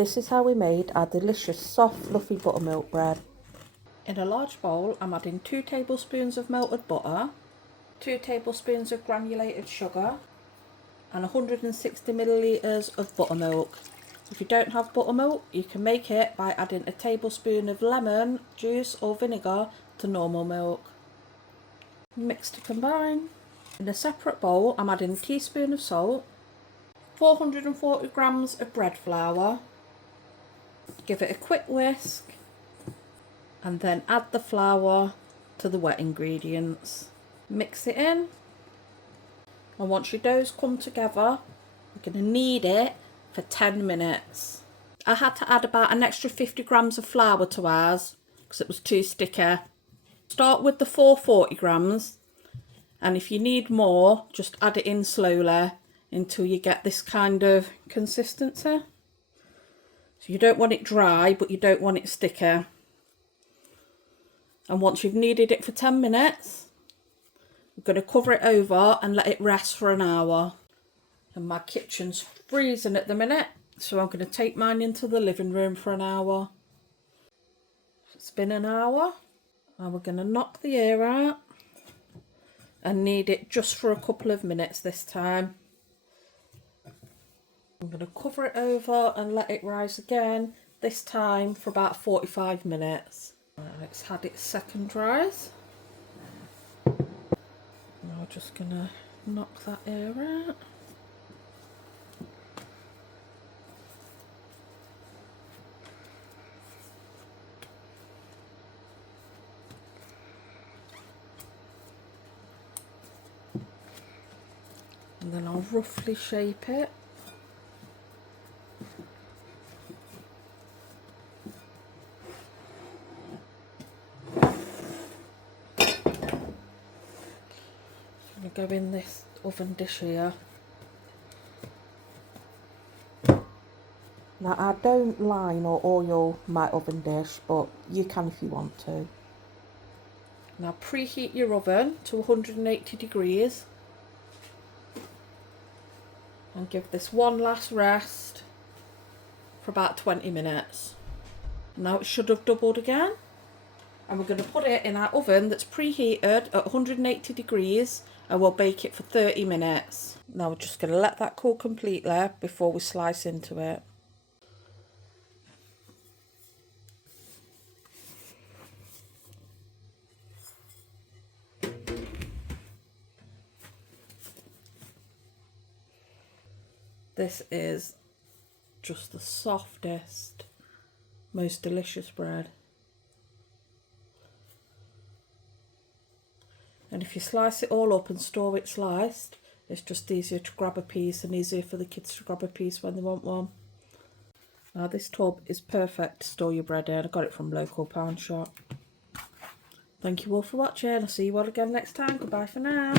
this is how we made our delicious soft fluffy buttermilk bread. In a large bowl I'm adding 2 tablespoons of melted butter, 2 tablespoons of granulated sugar and 160 millilitres of buttermilk. If you don't have buttermilk, you can make it by adding a tablespoon of lemon juice or vinegar to normal milk. Mix to combine. In a separate bowl I'm adding a teaspoon of salt, 440 grams of bread flour. Give it a quick whisk and then add the flour to the wet ingredients. Mix it in, and once your dough's come together, you're going to knead it for 10 minutes. I had to add about an extra 50 grams of flour to ours because it was too sticky. Start with the 440 grams, and if you need more, just add it in slowly until you get this kind of consistency. So you don't want it dry, but you don't want it sticky. And once you've kneaded it for 10 minutes, I'm going to cover it over and let it rest for an hour. And my kitchen's freezing at the minute, so I'm going to take mine into the living room for an hour. It's been an hour, and we're going to knock the air out and knead it just for a couple of minutes this time. I'm going to cover it over and let it rise again, this time for about 45 minutes. It's had its second rise. Now we're just going to knock that air out. And then I'll roughly shape it. I'm going to go in this oven dish here. Now I don't line or oil my oven dish, but you can if you want to. Now preheat your oven to 180 degrees and give this one last rest for about 20 minutes. Now it should have doubled again, and we're going to put it in our oven that's preheated at 180 degrees and we'll bake it for 30 minutes. Now we're just going to let that cool completely before we slice into it. This is just the softest, most delicious bread. And if you slice it all up and store it sliced, it's just easier to grab a piece and easier for the kids to grab a piece when they want one. Now this tub is perfect to store your bread in. I got it from local pound shop. Thank you all for watching. I'll see you all again next time. Goodbye for now.